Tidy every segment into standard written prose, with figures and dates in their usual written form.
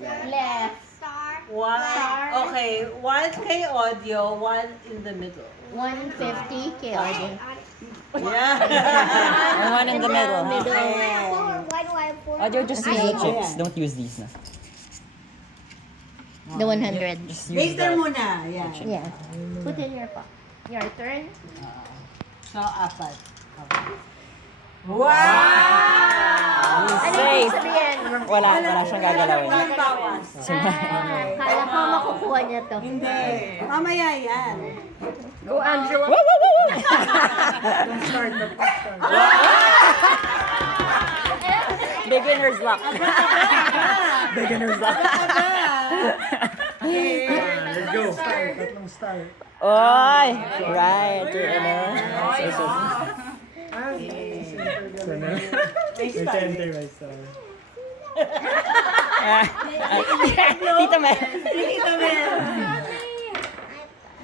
Left. Star. One. Okay, one kay audio, one in the middle. 150 kay audio. Yeah. And one in the middle. Why do I have four? Why do I have four? Audio, just use the chips. Don't use these na. The 100. Just use Later the... muna. Yeah. Yeah. Put in your pocket. Your turn. So, apat. Okay. Wow! Ano Safe. ibig sabihin? Wala siyang gagalawin. Walang bawas. Kala ko makukuha niya to. Hindi. Mamaya yan. Go, Angela. Woo, woo, woo, woo! Beginner's luck. Beginner's luck. Let's go. Tatlong star. Oy! Right. Sana. May center by star. Tita Mel. Tita Mel.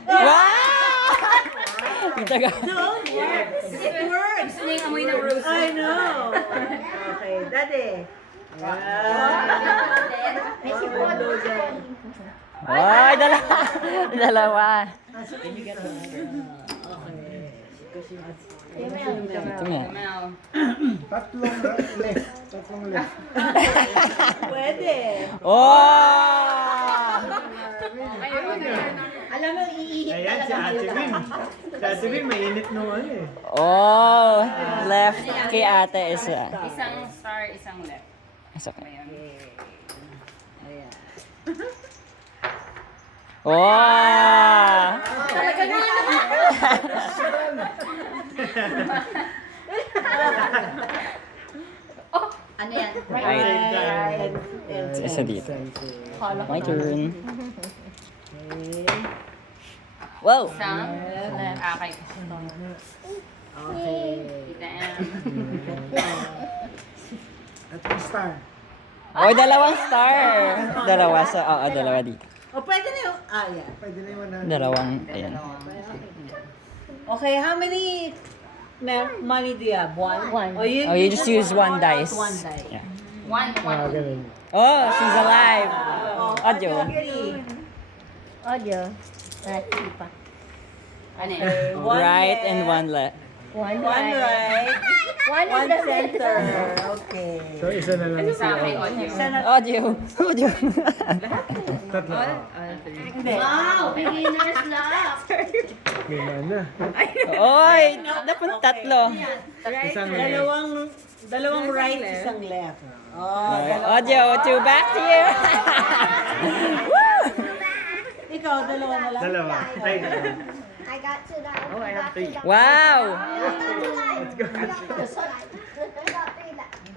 Wow! Tita Ga. It works. I know. Okay, Daddy. Oy, dalawa. Tita Mel. Tatlong left. Tatlong left. Pwede. Oh! Alam mo, iihip Ayan, si Ate Win. Si Ate Win, mainit nung ano eh. Oh! Left kay ate isa. Isang star, isang left. It's okay. Ayan. Oh! Ano yan? Right. Isa dito. My turn. Wow! Isang akay. Okay. Kita yan. Tatlong star. Oh, dalawang star. Dalawa sa... Oo, dalawa dito. O, pwede na yung... yeah. Pwede na yung 100. Dalawang... Ayan. Okay, how many money do you have? One? One. Oh, Oh, you just use one dice. One dice. Yeah. One. Ganun. Oh, she's alive. Audio. Audio. Hindi pa. Ano yan? Okay, one Right left, and one left. One One right. right. One in One the center. center. Okay. So, isa na lang si Sa akin, audio. Audio. Audio. Tatlo. Hindi. Wow! Beginner's luck. Lima na. Oy, dapat tatlo. Isang left. Dalawang right, isang left. Oh, Audio, two back to you. ikaw, dalawa na lang. Dalawa. Ay, I got to that. Oh, I have three. Wow! let's go.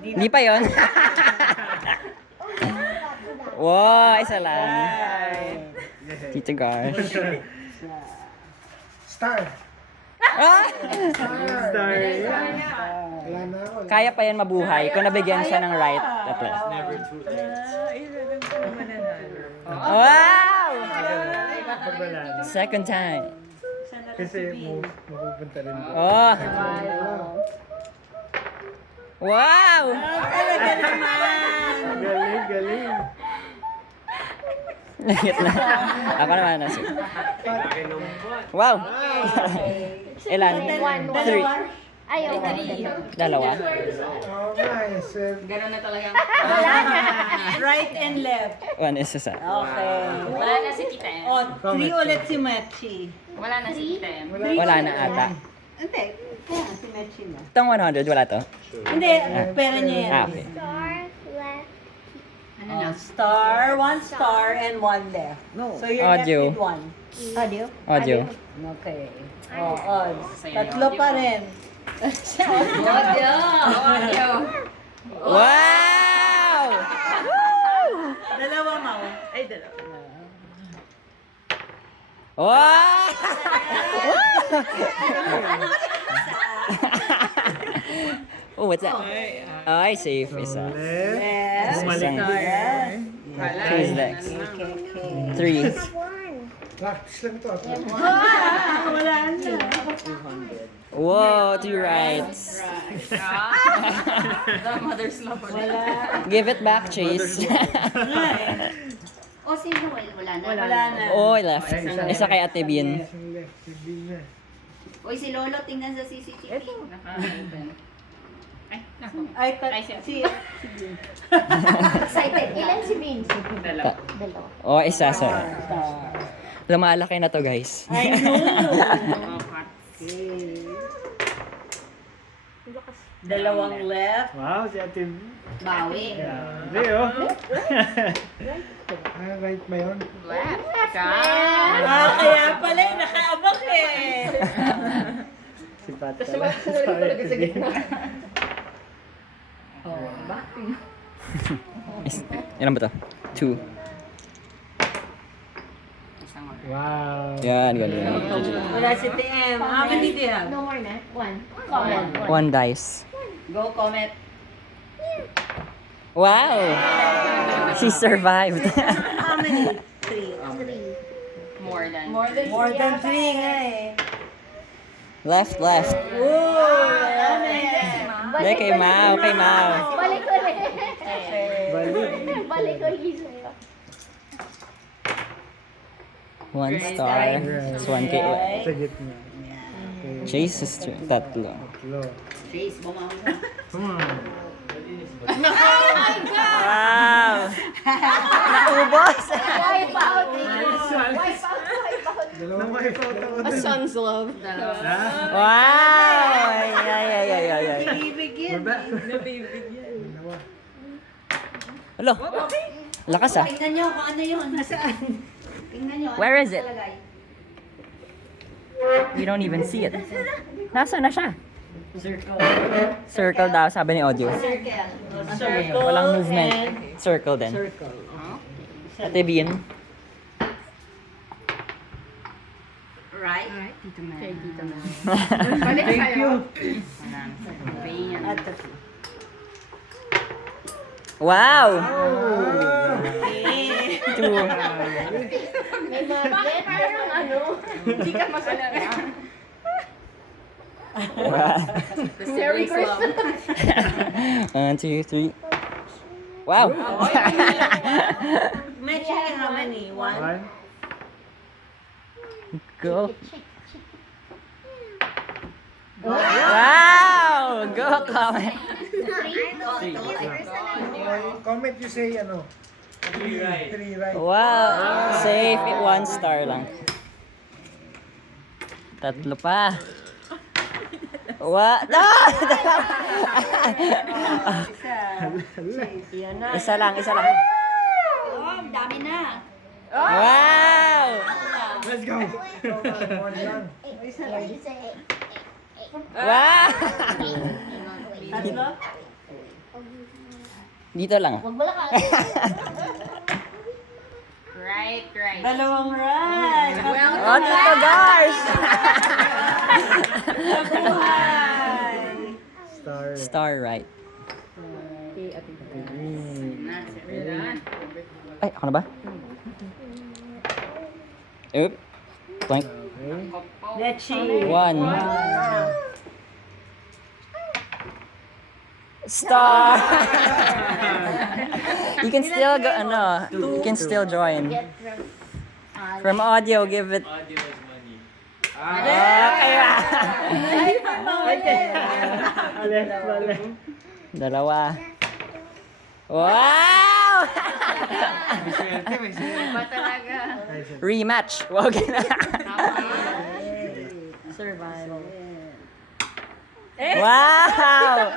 Hindi pa yon. Wow, isa lang. Tito Gar. Star. Ah! Star. Wala na ako. Kaya pa yan mabuhay kung nabigyan siya ng right at left. Wow! Pag wala na. Second time. Kasi mapupunta rin doon. Oh! Wow! Talaga naman. Galing, galing. Nagit na. Ako naman nasa. Wow! Ilan? Three. Ayaw. Dalawa. Oh, nice. Ganun na talaga. Right and left. One is isa. Okay. Wala na si Tita M. Oh, three ulit si Mechi. Wala na si Tita M. Wala na ata. Hindi. Kaya, si Mechi na. Itong 100, wala to? Hindi, pera niya yan. Ah, okay. Star left. Ano Oh, na? star, one star, and one left. No. So you're Audio. left with one. Audio. Audio. Okay. Oh, odds. Sa'yo Tatlo yung pa audio. rin. Audio! Audio! Wow! Dalawa, Mau. Ay, dalawa. Wow! Oh, what's that? Ay, safe isa. Left. Bumalik. Isang. Who's next? Three. One. Practice lang to. Wala na. 200. Whoa, 2 rights. The mother's love. Wala. Give it back, Chase. O si Noel, wala na. Wala na. Oh, left. Isa kay Ate Bean. Isang left, sabihin na. O si Lolo, tingnan sa CCTV. Naka-open. Ay, naku. Ay, Ay, siya. Excited. Ilan si Vince? Dalawa. Dalawa. Oh, isa sa... Lumalaki na to, guys. I know. Okay. Dalawang left. Wow, si Ate. Bawi. Grabe, oh. Right ba yun? Left. Ka. Kaya pala nakaabak eh. Si Pat pala. Sorry, Ate. Ilan ba to? 2. Isang order. Wow. Yan, galing. Wala si TM. How many do you have? No more na. One. Comment. 1 dice. Go, comment. Wow! She survived. How many? 3. More than. More than 3 nga eh. Left. Oh, Hindi, kay Mau. Balik ko rin. Balik. Balik ko rin sa'yo. 1 star. It's 1 kay Sa gitna. Chase is 3. Tatlo. Tatlo. Face, bumangon ka. Come on. Wow! Naubos! Wipe out. Dalawang wife out ako dun. son's love. Wow! Ay. Bibigyan. Dalawa. Alo, lakas ah. Tingnan nyo kung ano yun. Nasaan? Tingnan nyo. Where is it? We don't even see it. Nasaan na siya? Circle daw, sabi ni Audio. Circle. Walang movement. Circle din. Circle. Ate Bean. Right? Dito na. Thank you. Ayan. Wow! Okay. 2. May magnet. Parang ano. Hindi ka masala. Wow. The siblings love. 1, 2, 3. Wow! Matching how many? 1? 1. Go. Wow! Go, comment. Comment you say ano? 3 right. 3 right. Wow! Safe. 1 star lang. Tatlo pa. What? No! Isa lang. Oh, ang dami na. Wow! Let's go. One lang. Wow! Tatlo? Dito lang. Huwag mo lang Right. Dalawang right. On to guys! Star. Star right. Green. Ay, ako na ba? Oop. Blank. Okay. Lechi. 1. Star! You can still go, you can still join. From Audio, give it. Okay. Left. Dalawa. Wow! Ba talaga? Rematch. Wag na. Survival. Wow!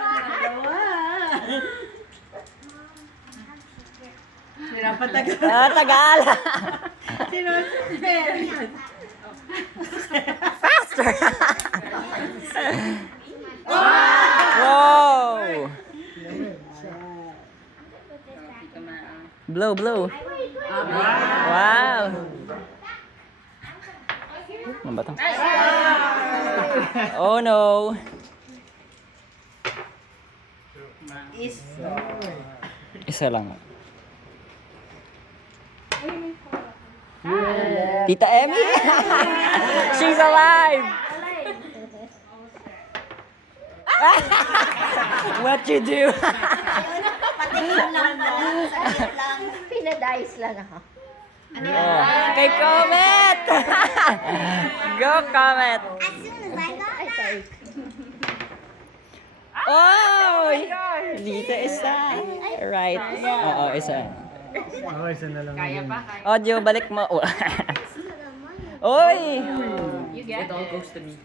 Pinapatagal. Tagal. Sinusunod. Faster. Whoa! Blow. Wow! Ano ba to? Oh no! Isa lang. Yeah. Tita Emmy! She's alive! What you do? Patingin lang pala. Saglit lang. Pinadice lang ako. Oh, kay Comet! Go, Comet! As soon as I got back. Oh! Dito isa. Right. Oo, isa. Oh, isa na lang. Kaya yun. pa, kaya. Audio, balik mo. Oy! You get it.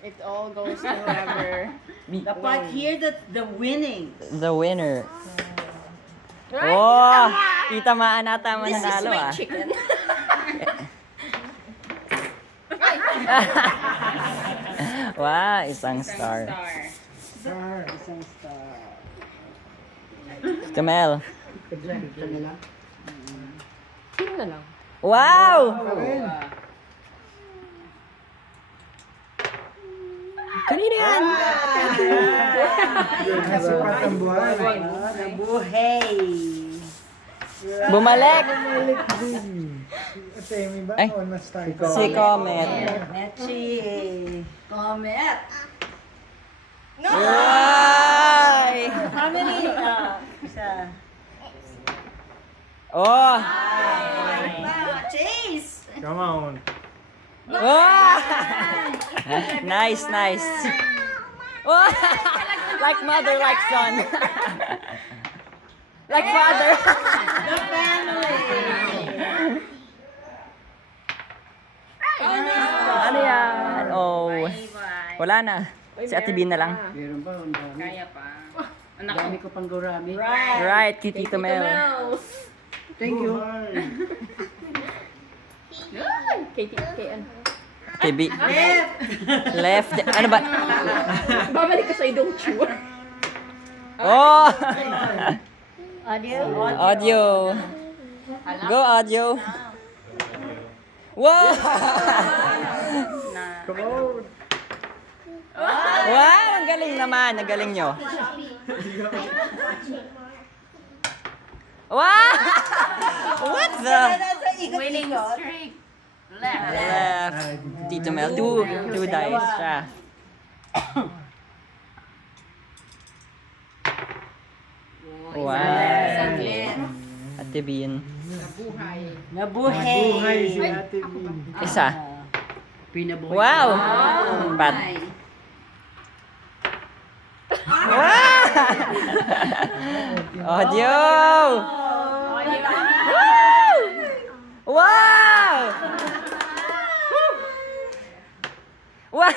It all goes to whoever. Dapat here the winning. The winner. Oh! Titamaan nata mananalo ah. Chicken. Wow, isang star. Isang star. Kamel. Sino na lang? Wow! Kanina yan? Nasipat ang buhay. Nabuhay. Bumalik! At Amy ba? Ay. O na-start? Si Comet. Mechi. Comet. Yay! How many? Isa. Oh! Chase. Come on. Oh! Nice, nice. Oh! Like mother, like son. Like father. The family. Ano yan? Oh. Wala na. Si Ate Bean na lang. Kaya pa. Anak ko. Right. Right, kay Tito Mel. Thank you. Kay ano? Kay B. Left. Ano ba? Babalik ka sa don't sure. Oh! Audio. Audio. Go, audio. Wow! Come on. Wow! Ang galing naman. Ang galing nyo. Wow! What the? Winning streak. Left. Left. Tito Mel. Two dice siya. Wow. Ate Bean. Nabuhay. Buhay si Ate Bean. Isa. Wow! Bad. Wow! Audio! Wow! Wow!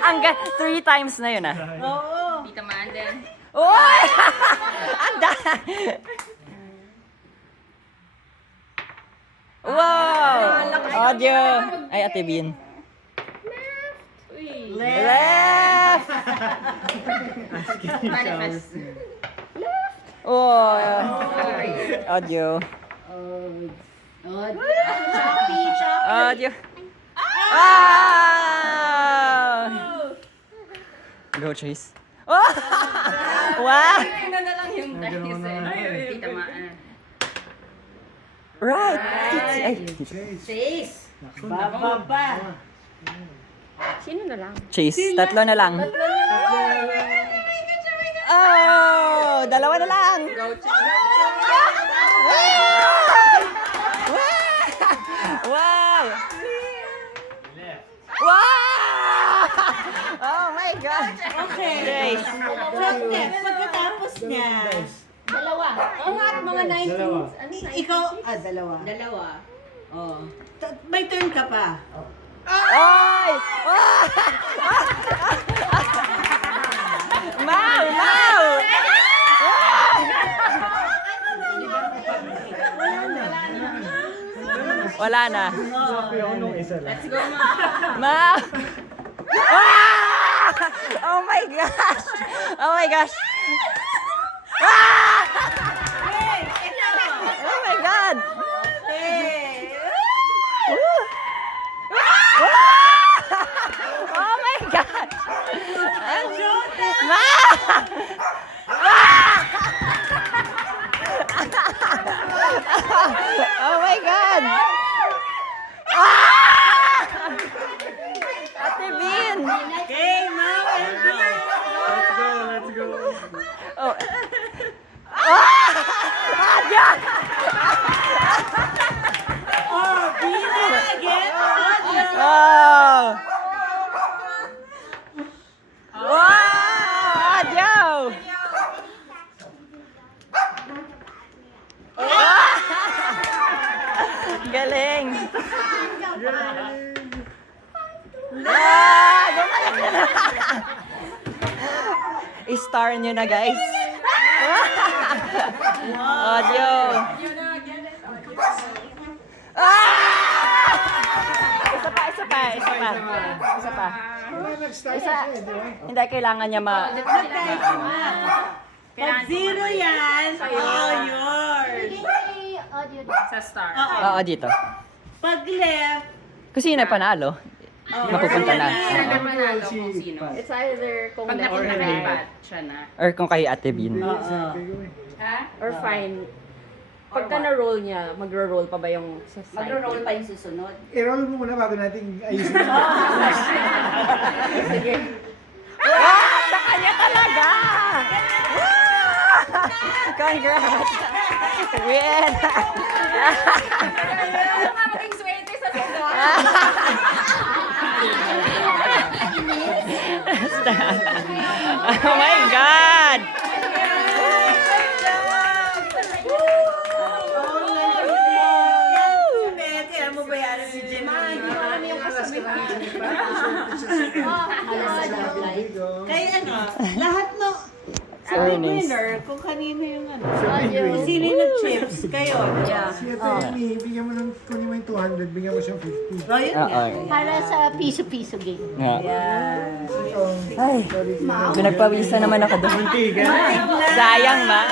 Ang 3 times na yun ah. Oo. Tita Man din. Oy! Ang dami! Wow! Audio! Ay, Ate Bean. Left! Manifest. Oh! Audio. Choppy, choppy. Audio. Wow! Go, Chase. Oh! Wow! Ano na lang yung dice eh. Tita Man. Right! Ay, Chase. Bababa. Sino na lang? Chase, tatlo na lang. Oh! Dalawa na lang! Wow! Wow! Oh my God! Okay. Chase. Pagkatapos niya. Dalawa. Mga 19. Dalawa. Ikaw, dalawa. Dalawa. Oh. May turn ka pa. Oy! Mau! Mau! Wala na. Sabi ako nung isa lang. Let's go, Ma. Mau! Ah! Oh my gosh! Oh my gosh! Ah! Oh my God! Oh my God! Ma! Oh my God! Ah! Ah! Bumalik ka na! I-star nyo na, guys. Audio. Ah! Isa pa. Nag-start Isa. siya eh, di ba? Hindi, kailangan niya Pag zero yan, all yours. Audio. Sa star. Oo, dito. Pag left, Kung sino yung panalo, mapupunta na. Hindi manalo kung sino. It's either kung Pag nakita kay Pat, siya na. Or kung kay Ate Bean. Ha? Or fine. Pagka na-roll niya, magro-roll pa ba yung sa side? Magro-roll pa yung susunod. I-roll mo muna bago natin ayusin. Sige. Wow! Sa kanya talaga! Congrats! Win! Ano nga maging swerte sa susunod? Oh my God! kaya mo bayaran si Jemima. Kaya ano, lahat no, Earnings. winner, kung kanino yung ano. Audio. Sino yung nag-chips kayo? Yeah. Si Ate Amy, bigyan mo ng, kunin mo yung 200, bigyan mo siyang 50. Oh, yun nga. Para sa piso-piso game. Yeah. Ay, pinagpawisan naman ako doon. Sayang ma.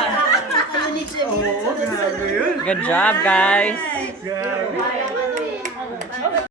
Oo, grabe yun. Good job, guys. Grabe.